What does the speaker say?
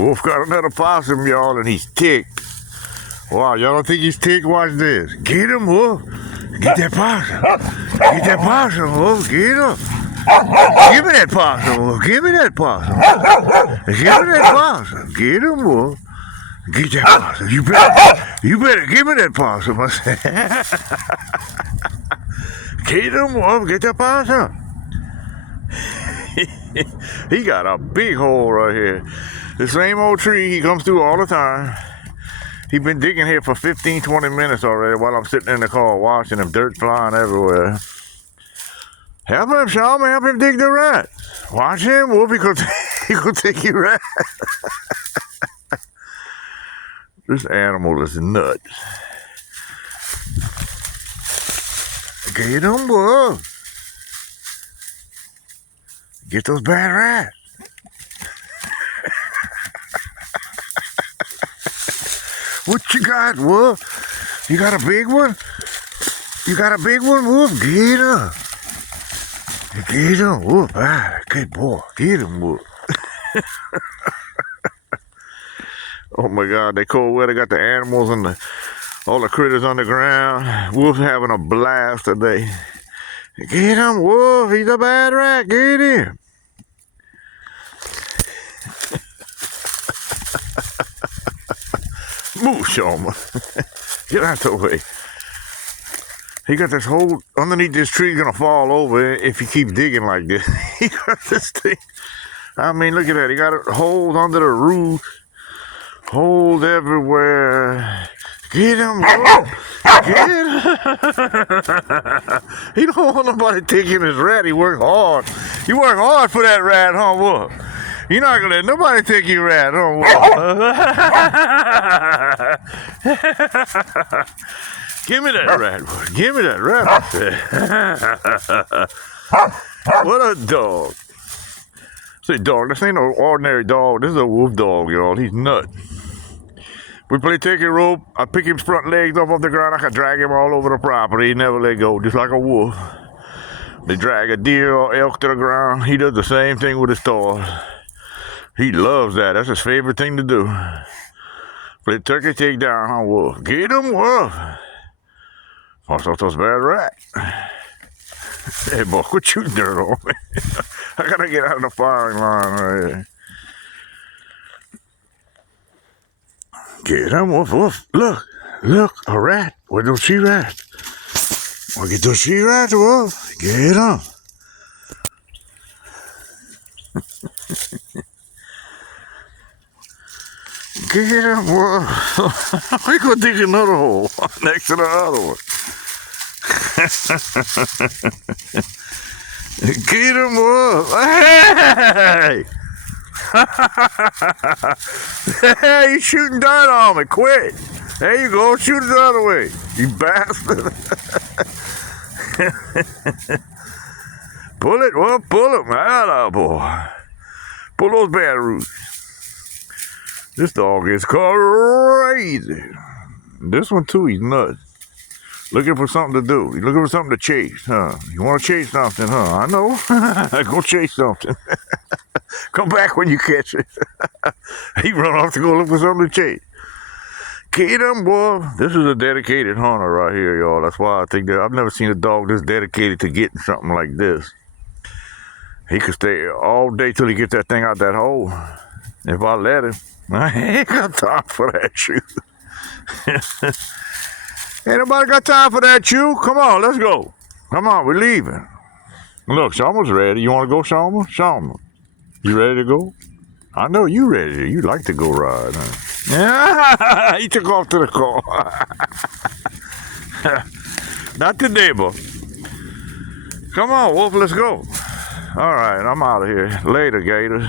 Wolf got another possum, y'all, and he's ticked. Wow, y'all don't think he's ticked? Watch this. Get him, Wolf. Get that possum. Get that possum, Wolf. Get him. Give me that possum, Wolf. Give me that possum. Give me that possum. Get him, Wolf. Get that possum. You better give me that possum. I said. Get him, Wolf. Get that possum. He got a big hole right here. The same old tree he comes through all the time. He been digging here for 15, 20 minutes already while I'm sitting in the car watching him, dirt flying everywhere. Help him, Shaman, help him dig the rat. Watch him, Wolf, he could take your rat. This animal is nuts. Get him, Wolf. Get those bad rats. What you got, Wolf? You got a big one? You got a big one, Wolf? Get him. Get him, Wolf. Ah, good boy. Get him, Wolf. Oh my God, they cold weather got the animals and all the critters on the ground. Wolf's having a blast today. Get him, Wolf. He's a bad rat. Get him. Move, Shaman. Get out the way. He got this hole underneath this tree, gonna fall over if he keeps digging like this. He got this thing. I mean, look at that. He got holes under the roof, holes everywhere. Get him, Wolf. Get him. He don't want nobody taking his rat. He worked hard. You work hard for that rat, huh, Wolf? You're not gonna let nobody take your rat, huh, Wolf? Give me that rat, Wolf. Give me that rat. What a dog. Say, dog, this ain't no ordinary dog. This is a wolf dog, y'all. He's nuts. We play take a rope. I pick his front legs off the ground. I can drag him all over the property. He never let go, just like a wolf. They drag a deer or elk to the ground. He does the same thing with his toys. He loves that. That's his favorite thing to do. Play turkey takedown, huh, Wolf? Get him, Wolf. Watch out those bad rats. Hey, boy, quit shooting dirt on me. I gotta get out of the firing line right here. Get him, Wolf, Wolf. Look, a rat. Where those she rats? Well, get those she rats, Wolf. Get him. Get him, Wolf. We gonna dig another hole next to the other one. Get him, Wolf. Hey! Hey, you shooting dirt on me. Quit. There you go. Shoot it the other way. You bastard. Pull it, Wolf. Pull it. Hello, boy. Pull those bad roots. This dog is crazy. This one, too, he's nuts. Looking for something to do. He's looking for something to chase, huh? You want to chase something, huh? I know. Go chase something. Come back when you catch it. He run off to go look for something to chase. Get him, boy. This is a dedicated hunter right here, y'all. That's why I think that I've never seen a dog this dedicated to getting something like this. He could stay all day till he gets that thing out that hole. If I let him. I ain't got time for that shoe. Ain't nobody got time for that shoe. Come on, let's go. Come on, we're leaving. Look, Shaman's ready. You want to go, Shaman? Shaman, you ready to go? I know you ready. You like to go ride, huh? Yeah, he took off to the car. Not today, boy. Come on, Wolf, let's go. All right, I'm out of here. Later, Gators.